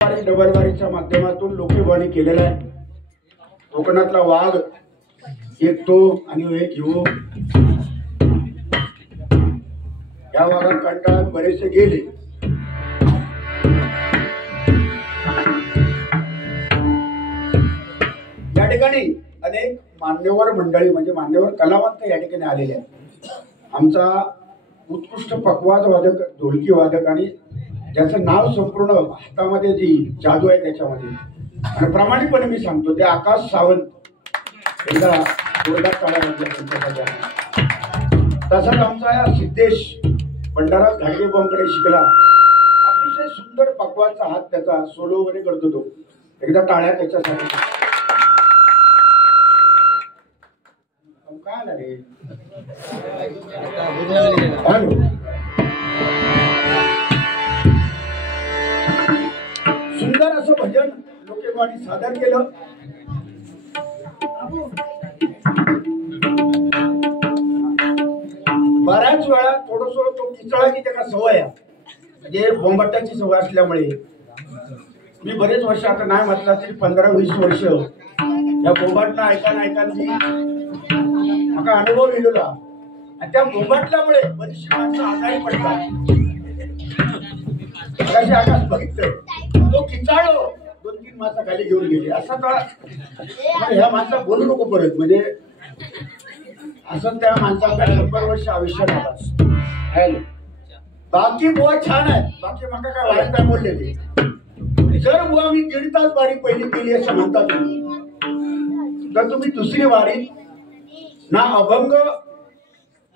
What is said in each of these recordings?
डबलवारीच्या माध्यमातून लोकवाणी केलेला आहे। कोकणातला वाघ एक तो आणि एक घेऊ या वाघात कंटाळून बरेचसे गेले। या ठिकाणी अनेक मान्यवर मंडळी म्हणजे मान्यवर कलावंत या ठिकाणी आलेले आहेत। आमचा उत्कृष्ट पखवाज वादक ढोलकी वादक आणि ज्याचं नाव संपूर्ण हातामध्ये जी जादू आहे त्याच्यामध्ये आणि प्रामाणिकपणे मी सांगतो ते आकाश सावंत एकदा जोरदार टाळ्या वाजल्या। तसाच आमचा सिद्धेश भंडारा घाडगे बॉम्बकडे शिकला, अतिशय सुंदर पखवाजचा हात त्याचा सोलो वगैरे करतो तो, एकदा टाळ्या त्याच्यासाठी। काय आला रे हॅलो सुंदर असं भजन लोकवाणी सादर केलं। बऱ्याच वेळा थोडस तो किचळाची त्याला सवय आहे, म्हणजे बोंबाटाची सवय असल्यामुळे मी बरेच वर्ष आता नाही म्हटलं तरी 15-20 वर्ष या बोंबाटला ऐकानी मला अनुभव येलेला आणि त्या बोंबाटल्यामुळे बरीचशी माणसं आजारी पडतात। आकाश बघितलं तो किचाळो 2-3 माणसं खाली घेऊन गेले असं का ह्या माणसा बोलू नको परत, म्हणजे असं त्या माणसाला 100 वर्ष आयुष्य लाभा। बाकी बुवा छान आहे, बाकी मका काय वाईट काय बोलले ते। जर बुवा मी 1.5 तास वारी पहिली केली असं म्हणता तुम्ही, तर तुम्ही दुसरी वारी ना अभंग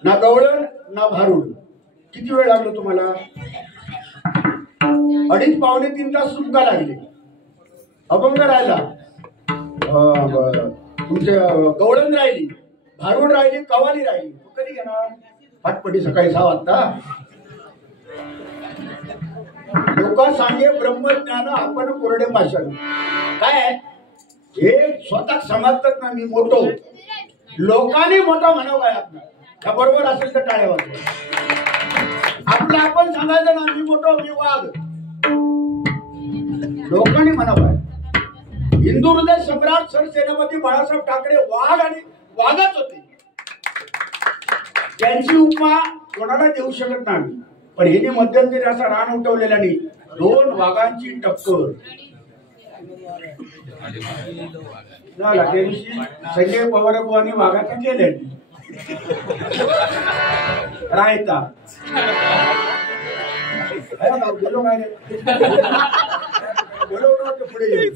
ना गवळण ना भारूड किती वेळ लागलो तुम्हाला? 2.5-3 तास तुमका लागले। अभंग राहिला, तुमचे गवळण राहिली, भारूड राहिली, कवाली राहिली, कधी घेणार? फटपटी सकाळी 6 वाजता। लोका सांगे ब्रह्मज्ञान आपण कोरडे भाषण काय हे स्वतः समजतात ना मी मोठो, लोकांनी मोठा म्हणावं काय आपला बरोबर असेल तर टाळ्या वाजवा। आपलं आपण सांगायचं ना मी मोठो मी वाघ, लोकांनी म्हणावं। हिंदू हृदय सम्राट सरसेनापती बाळासाहेब ठाकरे वाघ आणि वाघच होते, त्यांची उपमा कोणाला देऊ शकत नाही। पण हे मध्यंतरी असा रान उठवलेला नाही, 2 वाघांची टक्कर झाला। त्या दिवशी संजय पवार बुवांनी वाघाचं केले रायता बोलो काय बोलो पुढे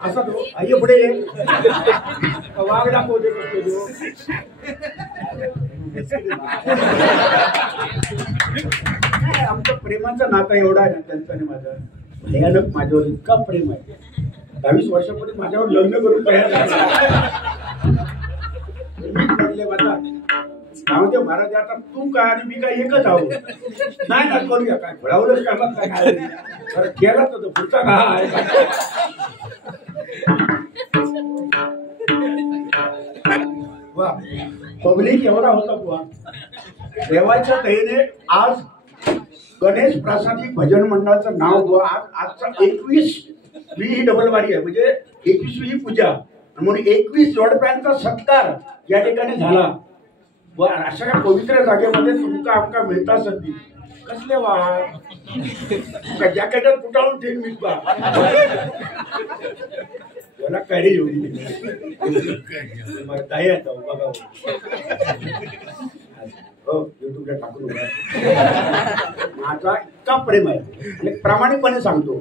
असा तो आई पुढे वाघ दाखवते आमचं प्रेमाचं नातं एवढं आहे ना त्यांचं आणि माझं, भयानक माझ्यावर इतका प्रेम आहे। 22 वर्षापूर्वी माझ्यावर लग्न करून तयार झाले म्हटले माझा नाव ते महाराज आता तू काय आणि मी काय एकच आहो, नाही ना करू घ्या काय फळावलंच काय मग काय खरं केला तर पुढचा का आहे वा पब्लिक एवढा होता बुवा। देवाच्या दयेने आज गणेश प्रासादिक भजन मंडळाचं नाव बुवा आजचा 21वी ही डबलवारी आहे, म्हणजे 21वी पूजा म्हणून 21 जोडप्यांचा सत्कार या ठिकाणी झाला। व अशा या पवित्र जागेमध्ये तुमका आमका मिळता संधी कसले वा जॅकेटात कुटाळून ठेवून मी मला कैरी येऊन दही येतो बघा हो युट्यूबला टाकून माझा इतका प्रेम आहे आणि प्रामाणिकपणे सांगतो।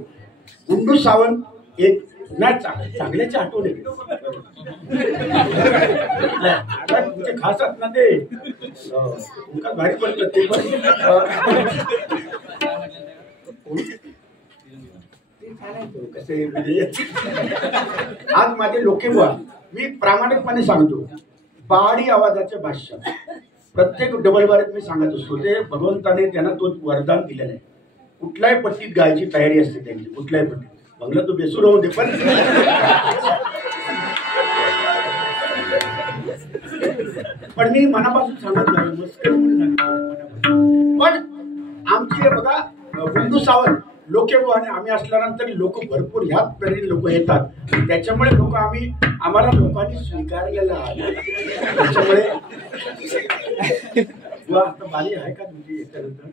गुंडू सावंत एक नाही चांगल्याची आठवण आहे तुमचे खास आहेत ना ते तुमका भारी पडतं ते पण कसे आज माझे लोकेबुवा मी प्रामाणिकपणे सांगतो पहाडी आवाजाचे भाष्य प्रत्येक डबलवारीत मी सांगत असतो ते भगवंताने त्यांना तो वरदान दिलेलं आहे। कुठल्याही पट्टीत गायची तयारी असते त्यांची, कुठल्याही पट्टीत बंगला तो बेसूर होऊ दे पण मी मनापासून सांगत नाही पण आमची बघा गुंडू सावंत लोके आणि आम्ही असल्यानंतर लोक भरपूर ह्याच तऱ्हेने लोक येतात. त्याच्यामुळे आम्हाला लोकांनी स्वीकारलेलं आहे. त्याच्यामुळे आता बारी आहे का तुमची याच्यानंतर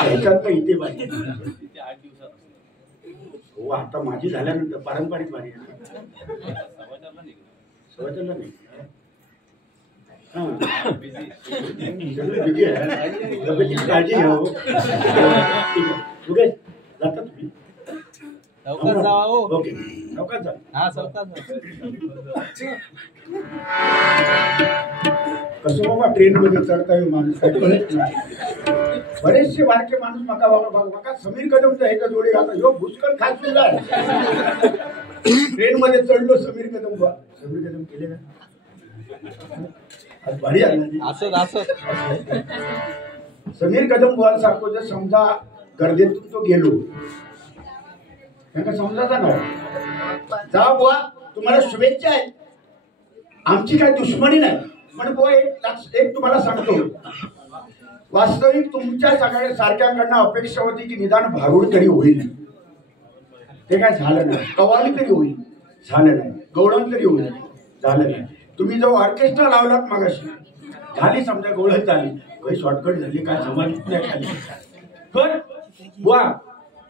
ह्याच्यानंतर इथे बारी हो आता माझी झाल्यानंतर पारंपरिक बारी आहे. सवाचारला नाही तब्येतीची काळजी घ्या. ओके जाता तुम्ही ओके लवकर जा. कसं बाबा ट्रेन मध्ये चढता येईल माणूस बरेचसे बारके माणूस मका समीर कदमचा हे जोडी घालता यो भुसकळ खास सुद्धा ट्रेन मध्ये चढलो समीर कदम केले ना आज भारी आलं. समीर कदम बुवा सारखो जर समजा गर्दीतून तो गेलो त्यांना समजायचा ना जा बुवा तुम्हाला शुभेच्छा आहे आमची काय दुश्मनी नाही. पण बुवा एक तुम्हाला सांगतो वास्तविक तुमच्या सगळ्या सारख्याकडनं अपेक्षा होती की निदान भारूड तरी होईल. ते काय झालं नाही. कवाली तरी होईल झालं नाही. गवळण तरी होईल झालं नाही. तुम्ही जो ऑर्केस्ट्रा लावलात मागाशी झाली समजा गवळण झाली काही शॉर्टकट झाली काय समजत नाही खाली. पण बुवा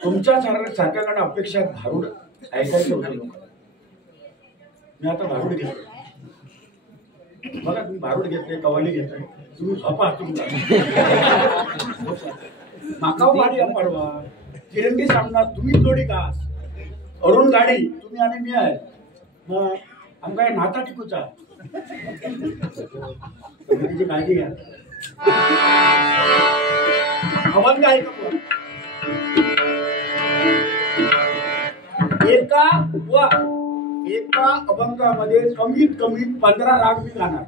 तुमच्या सारख्याकडनं अपेक्षा भारूड ऐकायचं होतं लोकांना. मी आता भारूड घेतलं बघा तुम्ही भारूड घेतले कवाली घेतोय तुम्ही झोपा माकाव गाडी परवा तिरंगी सामना तुम्ही जोडी का अरुण गाडी तुम्ही आणि मी आहे मग आमका नाता टिकूचा त्याची काळजी घ्या. अभंग आहे का एका अभंगामध्ये कमीत कमी 15 राग मी गाणार.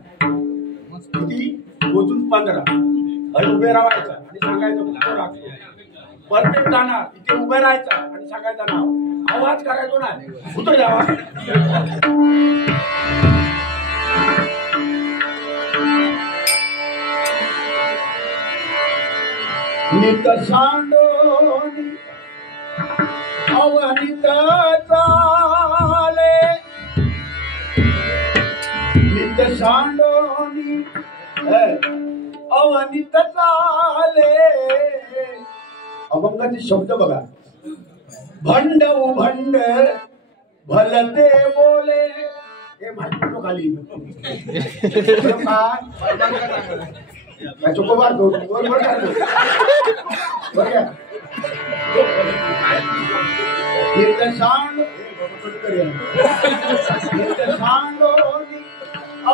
किती मोजून 15 आणि उभे राहायचं आणि सांगायचं कुठं रागतो. परफेक्ट गाणार तिथे उभे राहायचं आणि सांगायचं नाव आवाज करायचो नाही उतर जावा. नित सांडोनी अवनित चाले नित सांडोनी अवनित चाले. अभंगाचे शब्द बघा. भंड उभंड भलते बोले हे माहिती खाली चोकोबार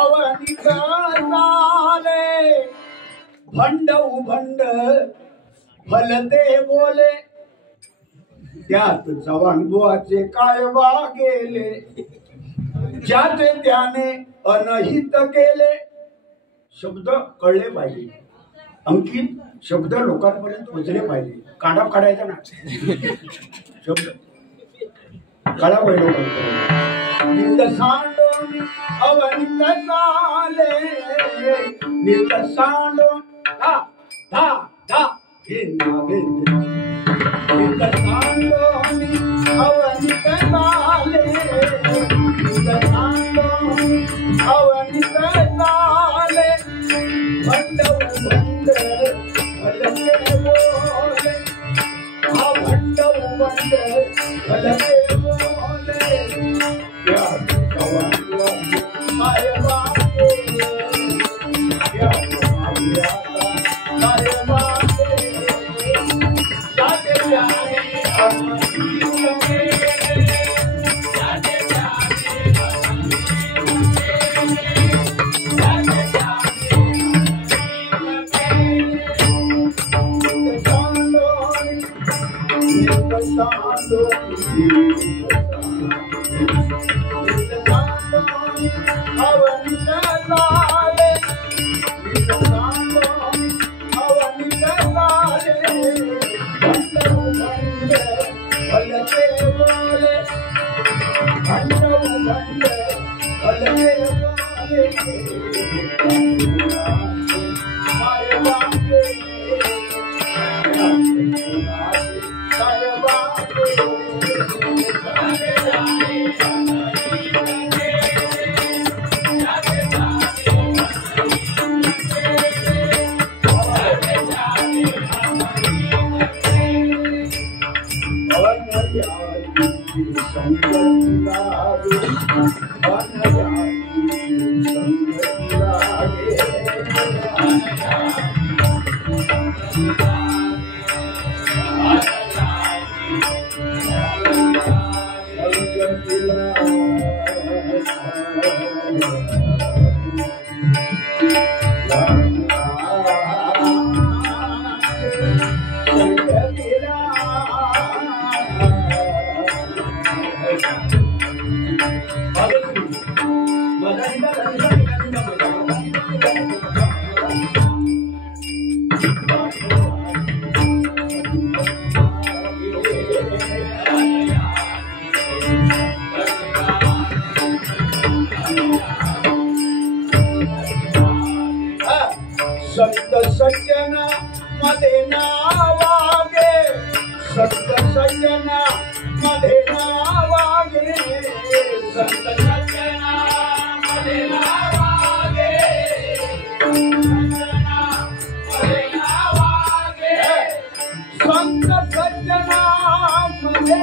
अवनित चाले भंड उभंड भलते बोले त्यात जवान बुवाचे काय वा गेले ज्याचे त्याने अनहित केले. शब्द कळले पाहिजे अंकित शब्द लोकांपर्यंत पोचले पाहिजे. काढा काढायचा ना शब्द कळा पाहिजे. नित सांडो अवनित चाले नित सांडो धा धा धा भिन्न भिन्न नित सांडो अवनित चाले नित सांडो अवनित चाले. भंड उभंड भलते बोले हा भंड उभंड भलते बोले या माय बागे या माय बागे जाते जाने संत सज्जना मध्ये नावागे, संत सज्जना मध्ये नावागे, संत सज्जना मध्ये नावागे, संत सज्जना मध्ये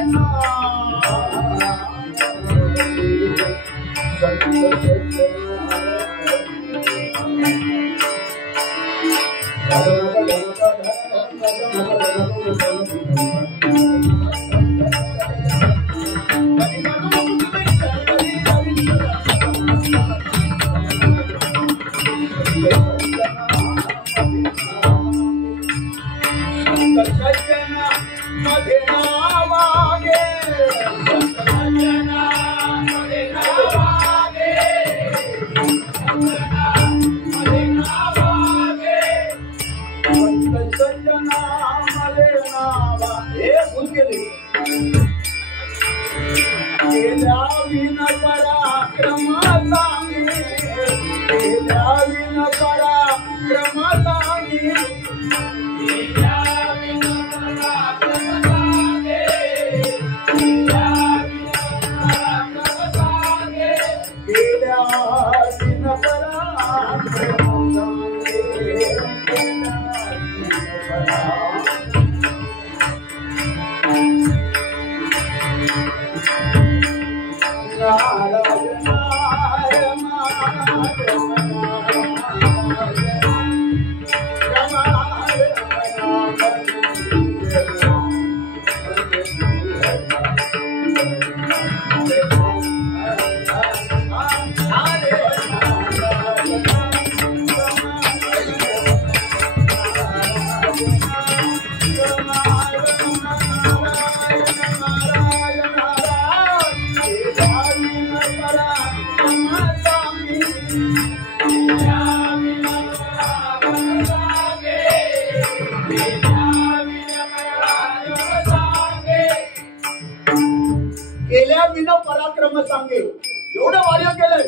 पराक्रम सांगे एवढं वार्य केलंय,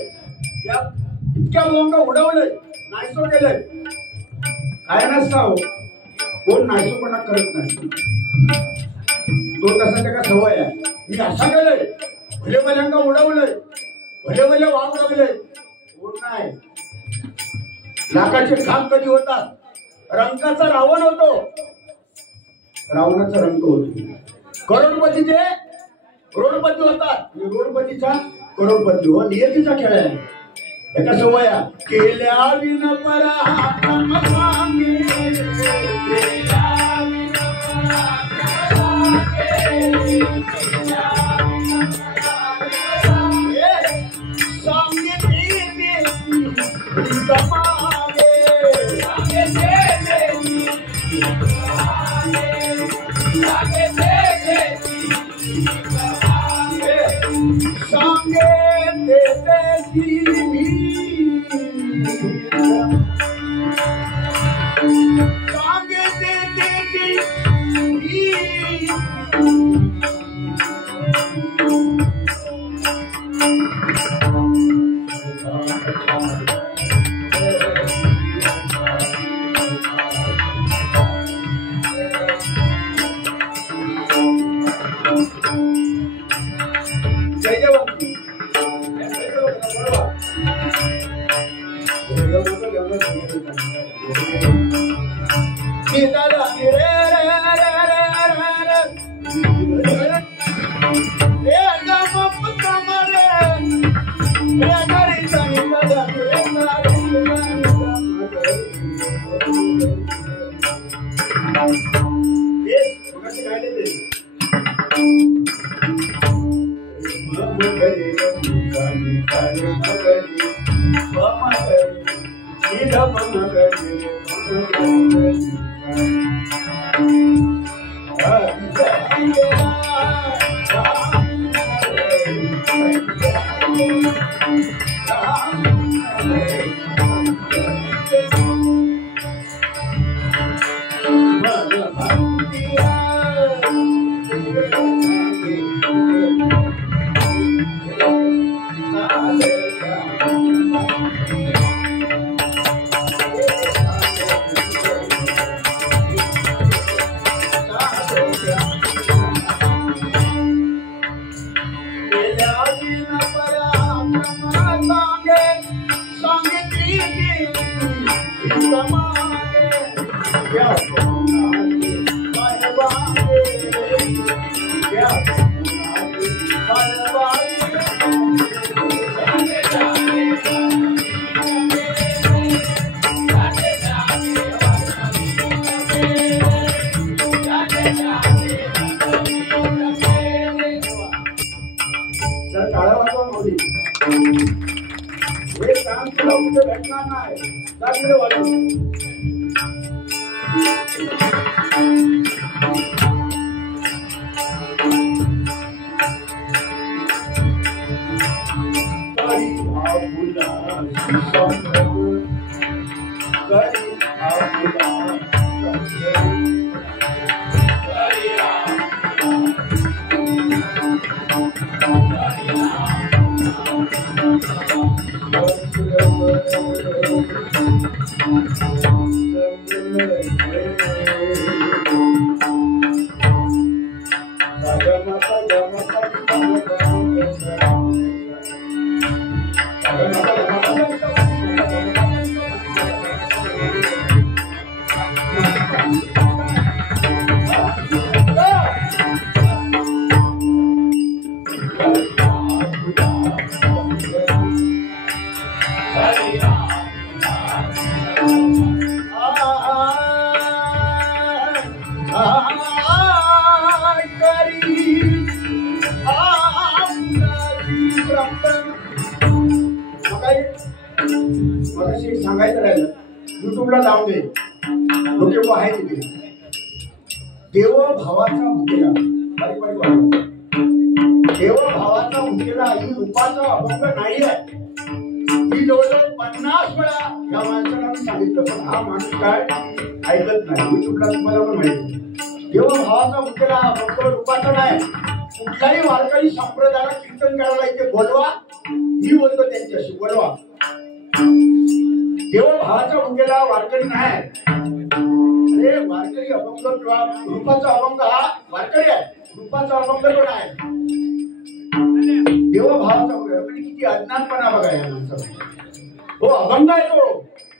इतक्या लोंग उडवलंय, नाहीसो केलंय. काय नसतं कोण नाहीसोपणा करत नाही, तो तसा त्याला सवय आहे. मी असा केलंय, भले भल्यांका उडवलंय, भले भले वाघ लागलंय, कोण नाही. लाखाचे खाप कधी होतात. रंकाचा रावण होतो, रावणाचा रंक होतो. करोडपतीचे करोडपती होतात, करोडपतीचा करोडपती हो. नियतीचा खेळ आहे. एका सवया केल्या विन पराक्रम सांगे, जय जवान सांगायचं राहिलं युट्यूबला लावून दे लोक आहे तिथे देव भावाचा भुकेला बारीक बारीक वाढव देव भावाचा भुकेला ही रूपाचा अभंग नाही आहे ही जवळजवळ 50 वेळा या माणसाला मी सांगितलं पण हा माणूस काय ऐकत नाही युट्यूबला तुम्हाला पण माहिती देव भावाचा भुकेला हा अभंग रूपाचा नाही कुठल्याही वारकरी संप्रदायाला कीर्तन करायला इथे बोलवा मी बोलतो त्यांच्याशी बोलवा देव भावाचा भुकेला वारकरी नाही अरे वारकरी अभंग किंवा रूपाचा अभंग हा वारकरी आहे रूपाचा अभंग तो नाही देव भावाचा म्हणजे किती अज्ञानपणा बघा या माणसाला हो अभंग आहे तो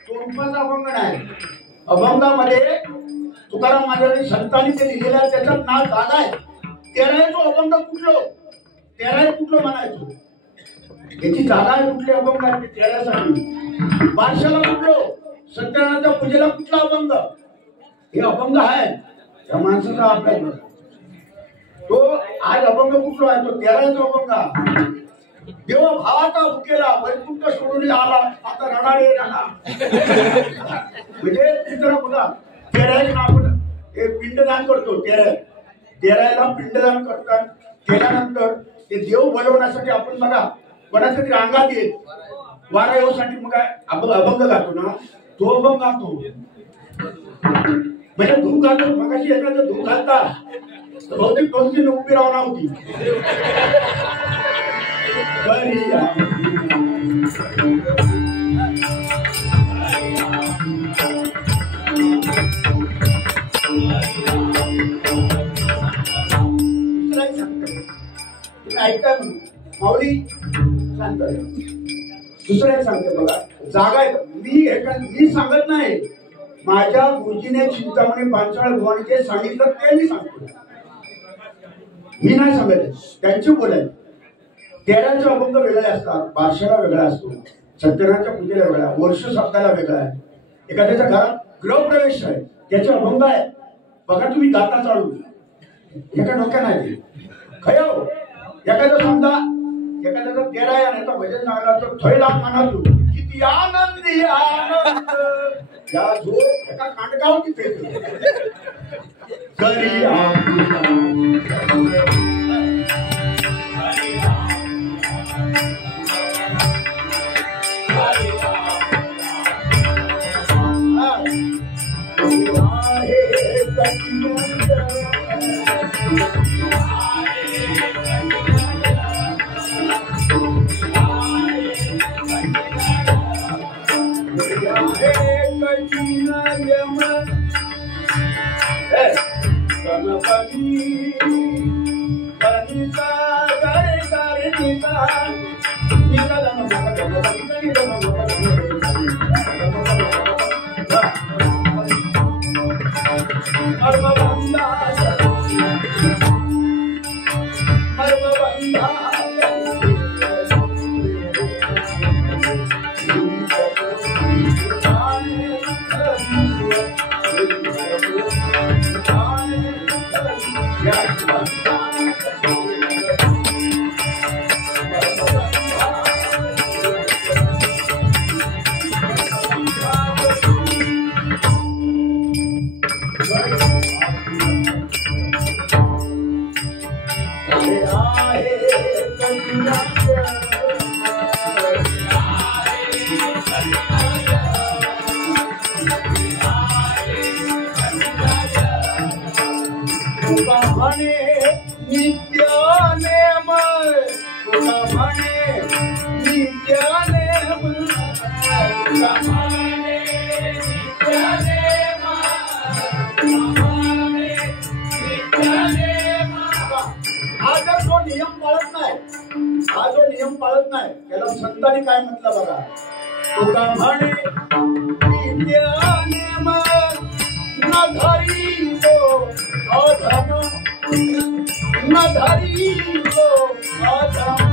रूपाचा अभंग नाही अभंगामध्ये तुकाराम महाराजांनी संतांनी ते लिहिलेलं आहे त्याच्यात नाव जागा आहे तेरायचो अभंग कुठलं म्हणायचो याची जागा आहे कुठले अभंग आहे तेरासाठी बारशाला कुठलो सत्यनारायणच्या पूजेला कुठला अभंग हे अभंग आहे त्या माणसाचा अभ्यास तो आज अभंग कुठला आहे तो तेराचा अभंग देव भावाचा भुकेला वैकुंठ सोडून आला आता रडाडे राहा म्हणजे तिथं बघा तेरायला आपण हे पिंडदान करतो तेरायला पिंडदान करतात केल्यानंतर ते देव बोलवण्यासाठी आपण बघा कोणाच्या तरी अंगात येत वारा येऊसाठी मग काय अभंग गातो ना तो अभंग गातो म्हणजे धूम घालतो मगाशी एखादं धूम घालता बहुतेक 2-3 उभी राहणार होती तुम्ही ऐकताय म्हणून माऊली सांगताय. दुसरं एक सांगते बघा, जागा आहे. मी सांगत नाही, माझ्या गुरुजीने चिंतामणी पांचाळ भवानीचे सांगितलं ते मी सांगतो. मी नाही सांगत, त्यांची बोलाय. तेराचे अभंग वेगळे असतात, बारशाला वेगळा असतो, सत्यनारायणच्या पूजेला वेगळा, वर्ष सप्ताहाला वेगळा आहे. एखाद्याच्या घरात गृहप्रवेश आहे, त्याचे अभंग आहे. बघा तुम्ही गाता चालू एका डोक्या नाही खयो. एखादा समजा एखाद्याचा तेरा या नाही तर भजन सांगला तर थोडे लाभ म्हणा तू किती आनंदी आनंद या जो एका कांडकाव तिथे करी संतांनी काय म्हटलं बघा, तुका म्हणे न धरी तो अधम न धरी तो अधम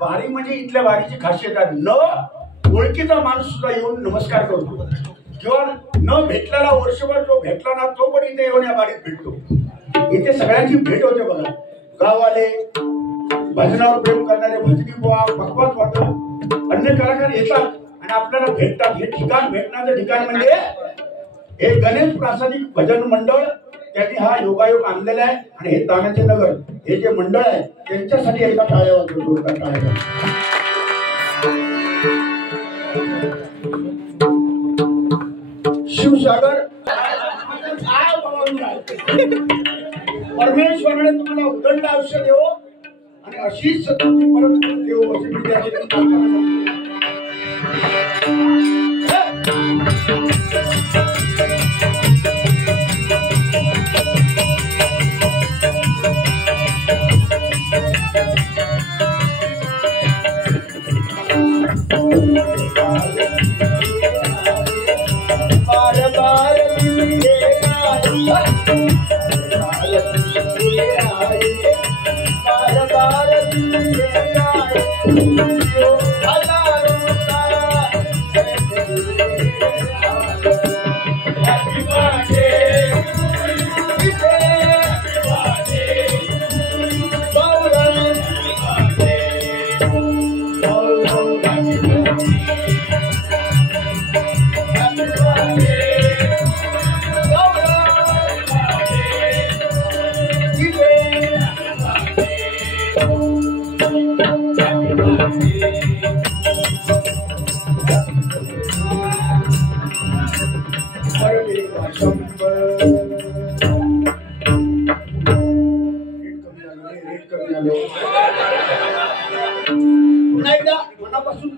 वारी म्हणजे इथल्या वारीची खासियत आहे. न ओळखीचा माणूस सुद्धा येऊन नमस्कार करतो. जेव्हा न भेटलेला वर्षभर जो भेटला ना तो पण इथे येऊन या बारीत भेटतो. इथे सगळ्यांची भेट होते बघा. गाववाले, भजनावर प्रेम करणारे भजनी बुवा, भगवत वाद, अन्य कलाकार येतात आणि आपल्याला भेटतात. हे ठिकाण भेटण्याचं ठिकाण म्हणजे हे गणेश प्रासादिक भजन मंडळ. त्यांनी हा योगायोग आणलेला आहे आणि हे तानाचे नगर हे जे मंडळ आहे त्यांच्यासाठी एका टाळ्या वाजवतो. टाळ्या शिवसागर परमेश्वराने तुम्हाला उदंड आयुष्य देव आणि अशीच सतत परत देव अशी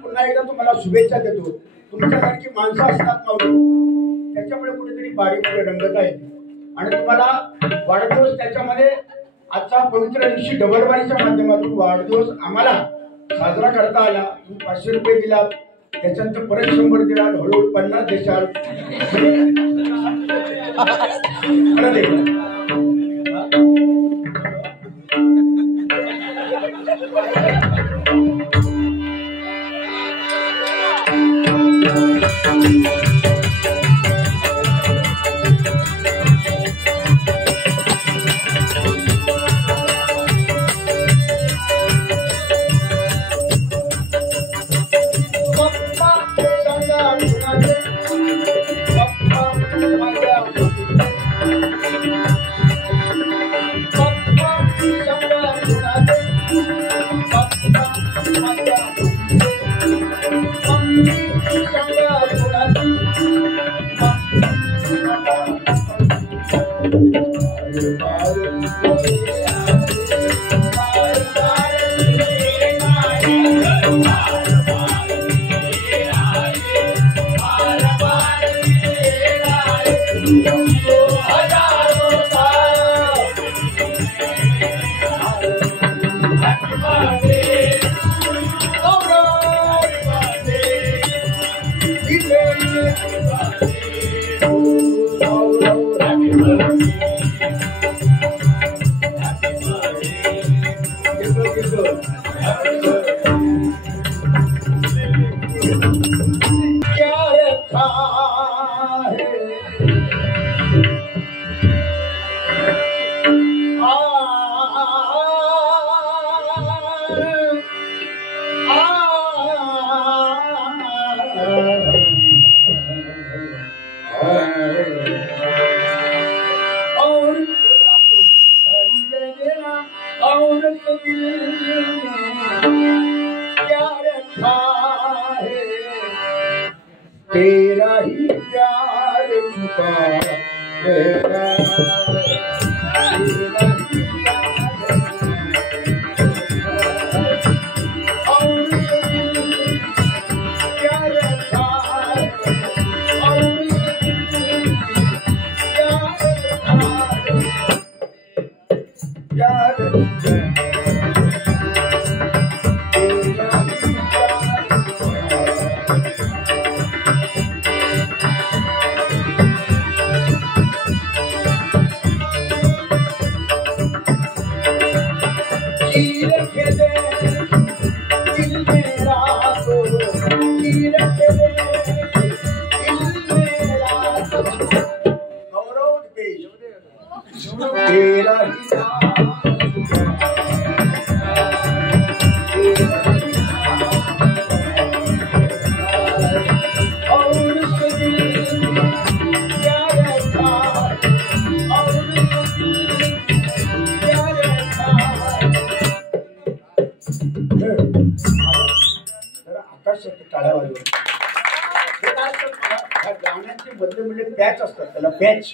पुन्हा एकदा तुम्हाला शुभेच्छा देतो. तुमच्यासारखी माणसं असतात माऊली, त्याच्यामुळे कुठेतरी बारीक रंगत आहे आणि तुम्हाला वाढदिवस त्याच्यामध्ये आजचा पवित्र दिवशी डबलबारीच्या माध्यमातून वाढदिवस आम्हाला साजरा करता आला. तुम्ही 500 रुपये दिलात, त्याच्यानंतर परत 100 दिलात, हळूहळू 50 देशाल. तेरा ही प्यार छुपा तेरा गाण्याचे मधले म्हणजे पॅच असतात, त्याला पॅच.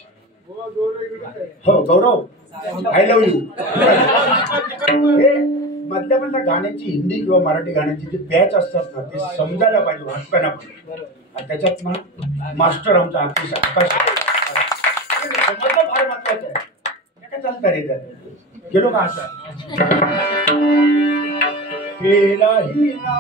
हो गौरव, आय लव्ह यू. हे मधल्या मधल्या गाण्याची हिंदी किंवा मराठी गाण्याची जी पॅच असतात ना, ते समजायला पाहिजे वाचताना पण. आणि त्याच्यात ना मास्टर आमचा आकाश समजणं फार महत्वाचं आहे. काय चालतं रे त्यात गेलो का असा केलाही ना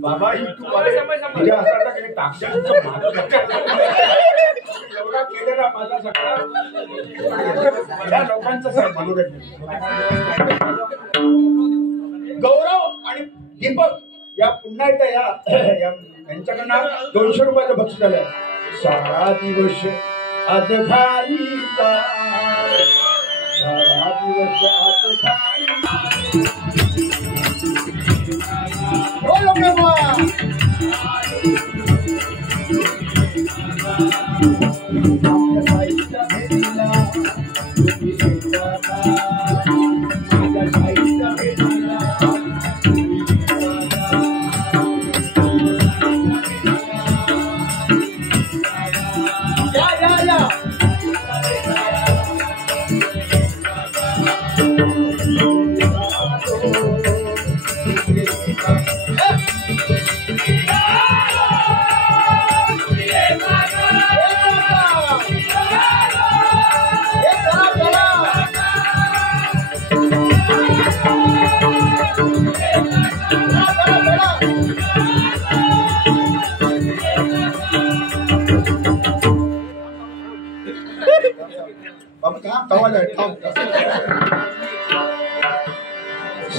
बाबा तुझ्या हाताचा काही टाकशा एवढा केलेला माझा सगळा या लोकांचं सर मनोरंजन. गौरव आणि दीपक या पुन्हा एकदा यांच्याकडनं 200 रुपयाचं बक्षीस झालं. सारा दिवस आज घाईचा, सारा दिवस आज घाईचा. बोलो बाबा आपल्या साईच्या भेटीला तुम्ही येता का, माझ्या साईच्या भेटीला तुम्ही येता का. या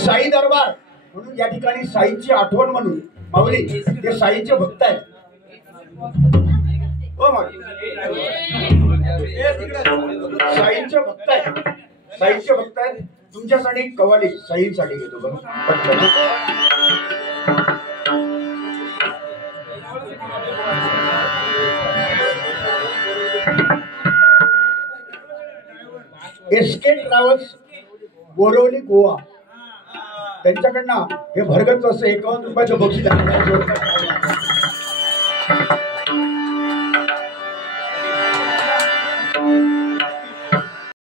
साई दरबार म्हणून या ठिकाणी साईची आठवण म्हणून माऊली ते साईचे भक्त आहेत. हो साईचे भक्त आहेत, साईचे भक्त आहेत. तुमच्यासाठी कवाली साईसाठी घेतो बघ. एसके ट्रॅव्हल्स बोरवली गोवा त्यांच्याकडनं हे भरगत असं 51 रुपयाचं बक्षीस आहे.